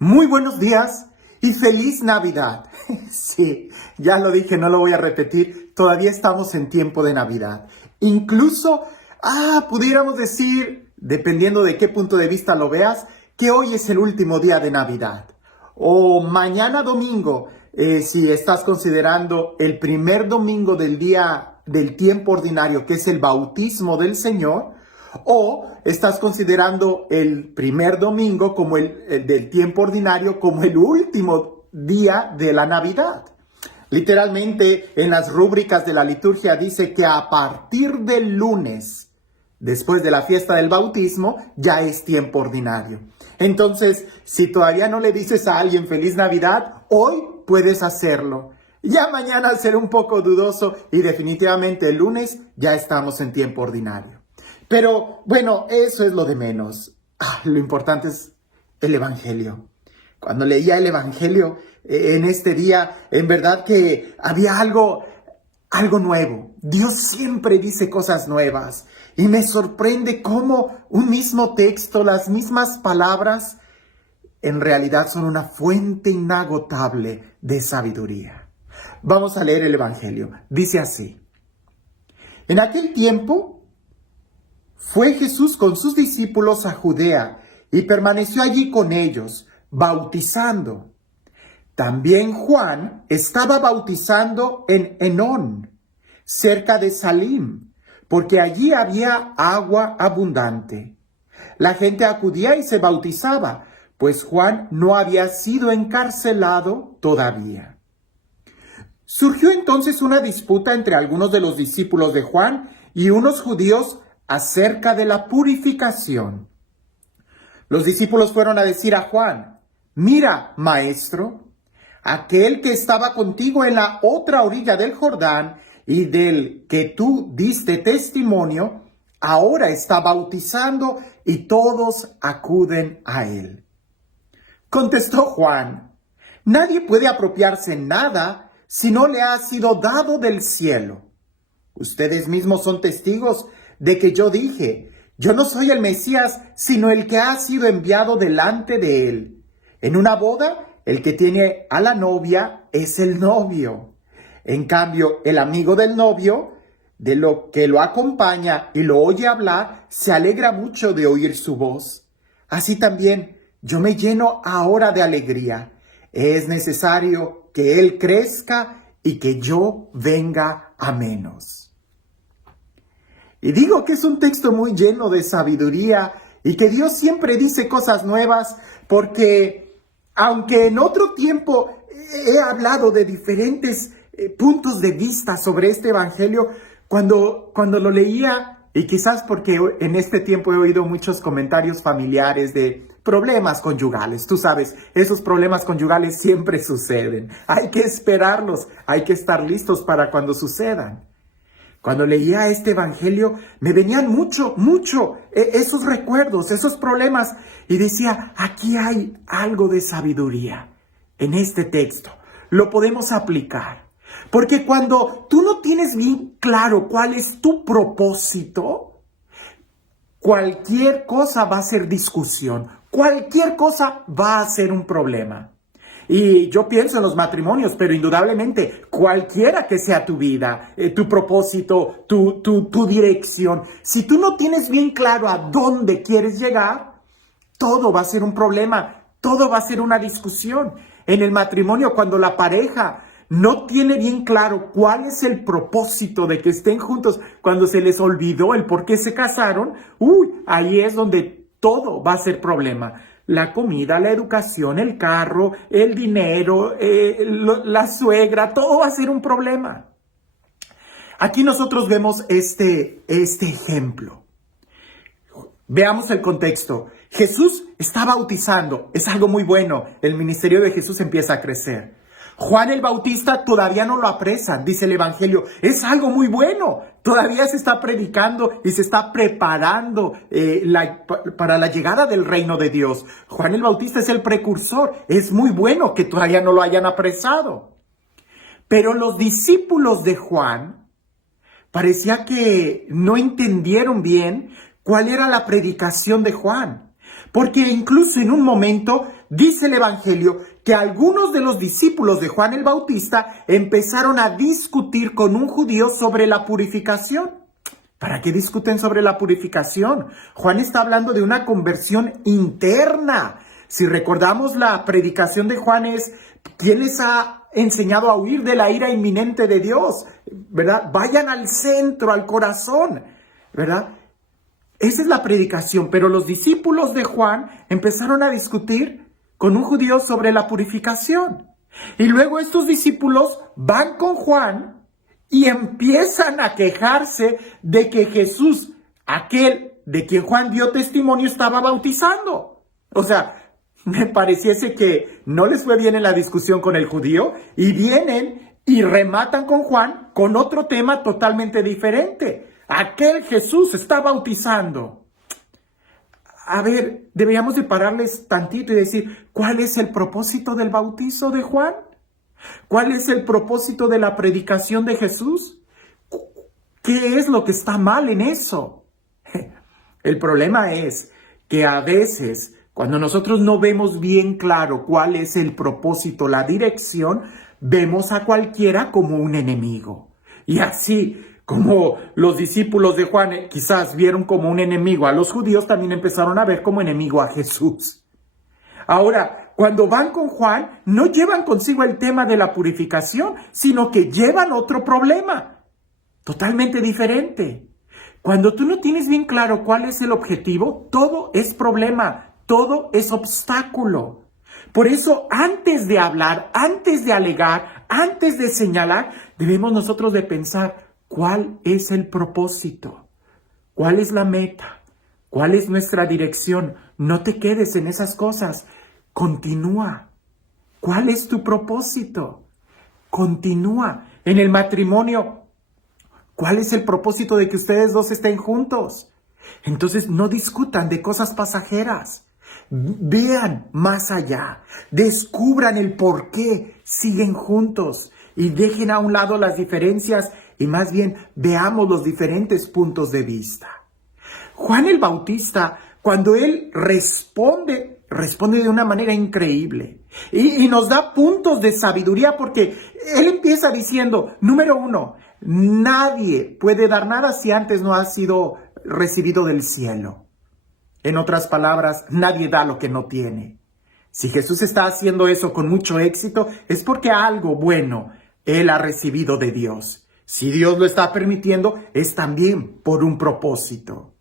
Muy buenos días y feliz Navidad. Sí, ya lo dije, no lo voy a repetir. Todavía estamos en tiempo de Navidad. Incluso, pudiéramos decir, dependiendo de qué punto de vista lo veas, que hoy es el último día de Navidad. O mañana domingo, si estás considerando el primer domingo del día del tiempo ordinario, que es el bautismo del Señor. O estás considerando el primer domingo como el del tiempo ordinario como el último día de la Navidad. Literalmente en las rúbricas de la liturgia dice que a partir del lunes, después de la fiesta del bautismo, ya es tiempo ordinario. Entonces, si todavía no le dices a alguien feliz Navidad, hoy puedes hacerlo. Ya mañana será un poco dudoso y definitivamente el lunes ya estamos en tiempo ordinario. Pero bueno, eso es lo de menos. Lo importante es el Evangelio. Cuando leía el Evangelio en este día, en verdad que había algo nuevo. Dios siempre dice cosas nuevas. Y me sorprende cómo un mismo texto, las mismas palabras, en realidad son una fuente inagotable de sabiduría. Vamos a leer el Evangelio. Dice así: En aquel tiempo fue Jesús con sus discípulos a Judea y permaneció allí con ellos, bautizando. También Juan estaba bautizando en Enón, cerca de Salim, porque allí había agua abundante. La gente acudía y se bautizaba, pues Juan no había sido encarcelado todavía. Surgió entonces una disputa entre algunos de los discípulos de Juan y unos judíos acerca de la purificación. Los discípulos fueron a decir a Juan: Mira, maestro, aquel que estaba contigo en la otra orilla del Jordán y del que tú diste testimonio, ahora está bautizando y todos acuden a él. Contestó Juan: Nadie puede apropiarse nada si no le ha sido dado del cielo. Ustedes mismos son testigos de que yo dije: yo no soy el Mesías, sino el que ha sido enviado delante de él. En una boda, el que tiene a la novia es el novio. En cambio, el amigo del novio, de lo que lo acompaña y lo oye hablar, se alegra mucho de oír su voz. Así también, yo me lleno ahora de alegría. Es necesario que él crezca y que yo venga a menos. Y digo que es un texto muy lleno de sabiduría y que Dios siempre dice cosas nuevas, porque aunque en otro tiempo he hablado de diferentes puntos de vista sobre este evangelio, cuando lo leía, y quizás porque en este tiempo he oído muchos comentarios familiares de problemas conyugales. Tú sabes, esos problemas conyugales siempre suceden. Hay que esperarlos, hay que estar listos para cuando sucedan. Cuando leía este evangelio, me venían mucho esos recuerdos, esos problemas. Y decía, aquí hay algo de sabiduría en este texto. Lo podemos aplicar. Porque cuando tú no tienes bien claro cuál es tu propósito, cualquier cosa va a ser discusión. Cualquier cosa va a ser un problema. Y yo pienso en los matrimonios, pero indudablemente cualquiera que sea tu vida, tu propósito, tu dirección, si tú no tienes bien claro a dónde quieres llegar, todo va a ser un problema, todo va a ser una discusión. En el matrimonio, cuando la pareja no tiene bien claro cuál es el propósito de que estén juntos, cuando se les olvidó el por qué se casaron, ahí es donde todo va a ser problema. La comida, la educación, el carro, el dinero, la suegra, todo va a ser un problema. Aquí nosotros vemos este ejemplo. Veamos el contexto. Jesús está bautizando, es algo muy bueno. El ministerio de Jesús empieza a crecer. Juan el Bautista todavía no lo apresan, dice el Evangelio. Es algo muy bueno. Todavía se está predicando y se está preparando para la llegada del reino de Dios. Juan el Bautista es el precursor. Es muy bueno que todavía no lo hayan apresado. Pero los discípulos de Juan parecía que no entendieron bien cuál era la predicación de Juan. Porque incluso en un momento dice el Evangelio que algunos de los discípulos de Juan el Bautista empezaron a discutir con un judío sobre la purificación. ¿Para qué discuten sobre la purificación? Juan está hablando de una conversión interna. Si recordamos, la predicación de Juan es: ¿quién les ha enseñado a huir de la ira inminente de Dios? ¿Verdad? Vayan al centro, al corazón, ¿verdad? Esa es la predicación, pero los discípulos de Juan empezaron a discutir con un judío sobre la purificación. Y luego estos discípulos van con Juan y empiezan a quejarse de que Jesús, aquel de quien Juan dio testimonio, estaba bautizando. O sea, me pareciese que no les fue bien en la discusión con el judío y vienen y rematan con Juan con otro tema totalmente diferente. Aquel Jesús está bautizando. A ver, deberíamos de pararles tantito y decir, ¿cuál es el propósito del bautizo de Juan? ¿Cuál es el propósito de la predicación de Jesús? ¿Qué es lo que está mal en eso? El problema es que a veces, cuando nosotros no vemos bien claro cuál es el propósito, la dirección, vemos a cualquiera como un enemigo. Y así como los discípulos de Juan quizás vieron como un enemigo a los judíos, también empezaron a ver como enemigo a Jesús. Ahora, cuando van con Juan, no llevan consigo el tema de la purificación, sino que llevan otro problema, totalmente diferente. Cuando tú no tienes bien claro cuál es el objetivo, todo es problema, todo es obstáculo. Por eso, antes de hablar, antes de alegar, antes de señalar, debemos nosotros de pensar, ¿cuál es el propósito? ¿Cuál es la meta? ¿Cuál es nuestra dirección? No te quedes en esas cosas. Continúa. ¿Cuál es tu propósito? Continúa. En el matrimonio, ¿cuál es el propósito de que ustedes dos estén juntos? Entonces, no discutan de cosas pasajeras. Vean más allá. Descubran el por qué siguen juntos. Y dejen a un lado las diferencias y más bien veamos los diferentes puntos de vista. Juan el Bautista, cuando él responde de una manera increíble y nos da puntos de sabiduría, porque él empieza diciendo, número 1, nadie puede dar nada si antes no ha sido recibido del cielo. En otras palabras, nadie da lo que no tiene. Si Jesús está haciendo eso con mucho éxito, es porque algo bueno él ha recibido de Dios. Si Dios lo está permitiendo, es también por un propósito.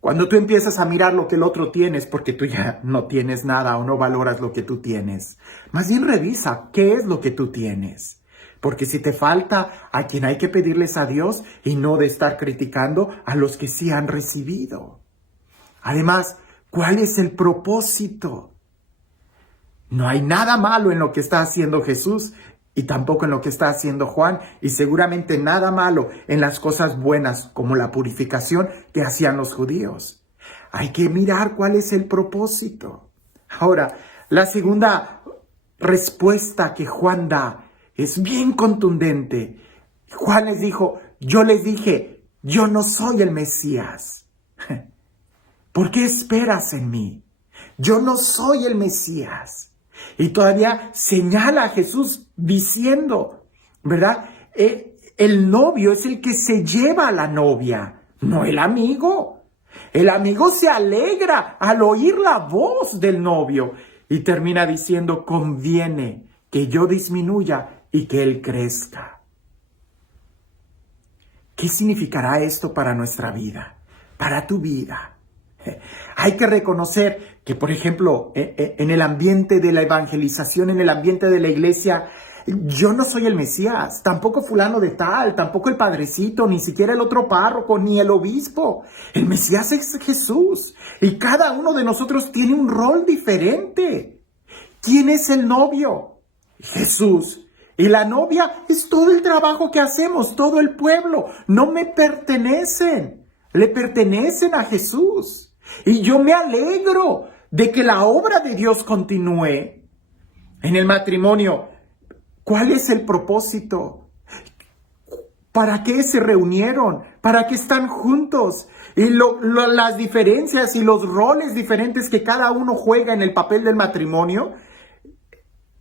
Cuando tú empiezas a mirar lo que el otro tiene, es porque tú ya no tienes nada o no valoras lo que tú tienes. Más bien revisa qué es lo que tú tienes. Porque si te falta, a quien hay que pedirles a Dios y no de estar criticando a los que sí han recibido. Además, ¿cuál es el propósito? No hay nada malo en lo que está haciendo Jesús y tampoco en lo que está haciendo Juan, y seguramente nada malo en las cosas buenas como la purificación que hacían los judíos. Hay que mirar cuál es el propósito. Ahora, la segunda respuesta que Juan da es bien contundente. Juan les dijo, yo les dije, yo no soy el Mesías. ¿Por qué esperas en mí? Yo no soy el Mesías. Y todavía señala a Jesús diciendo, ¿verdad? El novio es el que se lleva a la novia, no el amigo. El amigo se alegra al oír la voz del novio y termina diciendo, conviene que yo disminuya y que él crezca. ¿Qué significará esto para nuestra vida? Para tu vida. Hay que reconocer que, por ejemplo, en el ambiente de la evangelización, en el ambiente de la iglesia, yo no soy el Mesías, tampoco fulano de tal, tampoco el padrecito, ni siquiera el otro párroco, ni el obispo. El Mesías es Jesús y cada uno de nosotros tiene un rol diferente. ¿Quién es el novio? Jesús. Y la novia es todo el trabajo que hacemos, todo el pueblo. No me pertenecen, le pertenecen a Jesús. Y yo me alegro de que la obra de Dios continúe. En el matrimonio, ¿cuál es el propósito? ¿Para qué se reunieron? ¿Para qué están juntos? Y las diferencias y los roles diferentes que cada uno juega en el papel del matrimonio,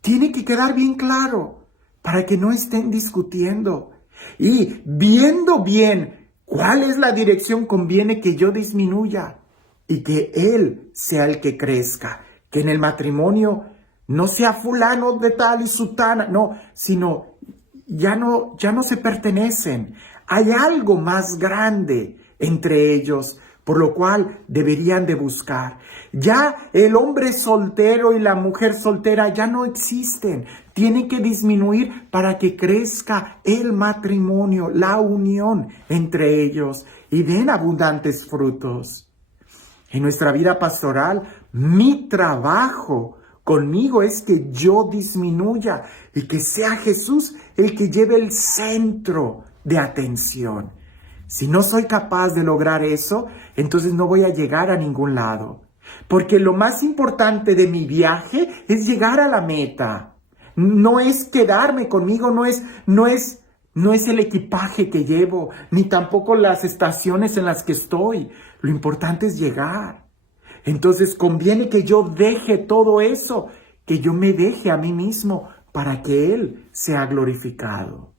tiene que quedar bien claro para que no estén discutiendo. Y viendo bien cuál es la dirección, conviene que yo disminuya y que él sea el que crezca. Que en el matrimonio no sea fulano de tal y sutana, no, sino ya no se pertenecen. Hay algo más grande entre ellos, por lo cual deberían de buscar. Ya el hombre soltero y la mujer soltera ya no existen. Tienen que disminuir para que crezca el matrimonio, la unión entre ellos y den abundantes frutos. En nuestra vida pastoral, mi trabajo conmigo es que yo disminuya y que sea Jesús el que lleve el centro de atención. Si no soy capaz de lograr eso, entonces no voy a llegar a ningún lado. Porque lo más importante de mi viaje es llegar a la meta. No es quedarme conmigo, no es el equipaje que llevo, ni tampoco las estaciones en las que estoy. Lo importante es llegar. Entonces conviene que yo deje todo eso, que yo me deje a mí mismo para que Él sea glorificado.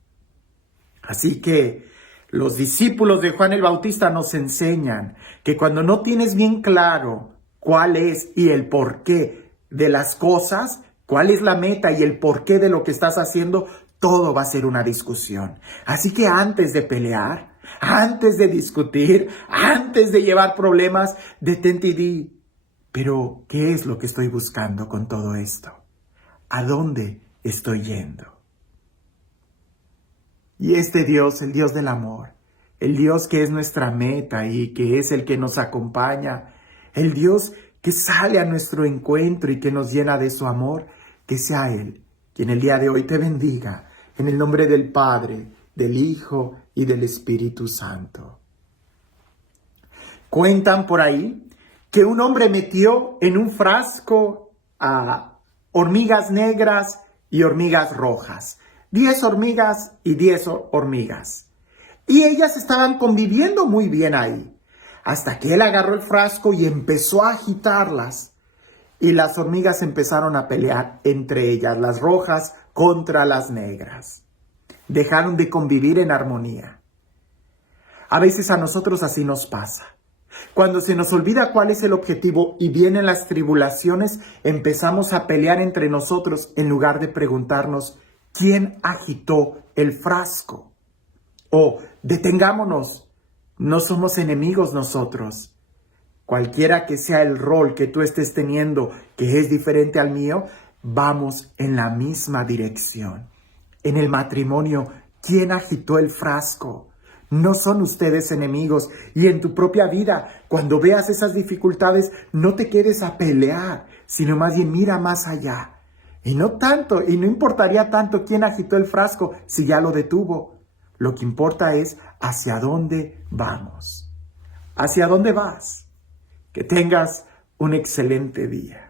Así que los discípulos de Juan el Bautista nos enseñan que cuando no tienes bien claro cuál es y el porqué de las cosas, cuál es la meta y el porqué de lo que estás haciendo, todo va a ser una discusión. Así que antes de pelear, antes de discutir, antes de llevar problemas, detente y di, pero ¿qué es lo que estoy buscando con todo esto? ¿A dónde estoy yendo? Y este Dios, el Dios del amor, el Dios que es nuestra meta y que es el que nos acompaña, el Dios que sale a nuestro encuentro y que nos llena de su amor, que sea Él quien el día de hoy te bendiga, en el nombre del Padre, del Hijo y del Espíritu Santo. Cuentan por ahí que un hombre metió en un frasco a hormigas negras y hormigas rojas. 10 hormigas y 10 hormigas. Y ellas estaban conviviendo muy bien ahí. Hasta que él agarró el frasco y empezó a agitarlas. Y las hormigas empezaron a pelear entre ellas, las rojas contra las negras. Dejaron de convivir en armonía. A veces a nosotros así nos pasa. Cuando se nos olvida cuál es el objetivo y vienen las tribulaciones, empezamos a pelear entre nosotros en lugar de preguntarnos, ¿quién agitó el frasco? O detengámonos, no somos enemigos nosotros. Cualquiera que sea el rol que tú estés teniendo, que es diferente al mío, vamos en la misma dirección. En el matrimonio, ¿quién agitó el frasco? No son ustedes enemigos. Y en tu propia vida, cuando veas esas dificultades, no te quedes a pelear, sino más bien mira más allá. Y no importaría tanto quién agitó el frasco si ya lo detuvo. Lo que importa es hacia dónde vamos. ¿Hacia dónde vas? Que tengas un excelente día.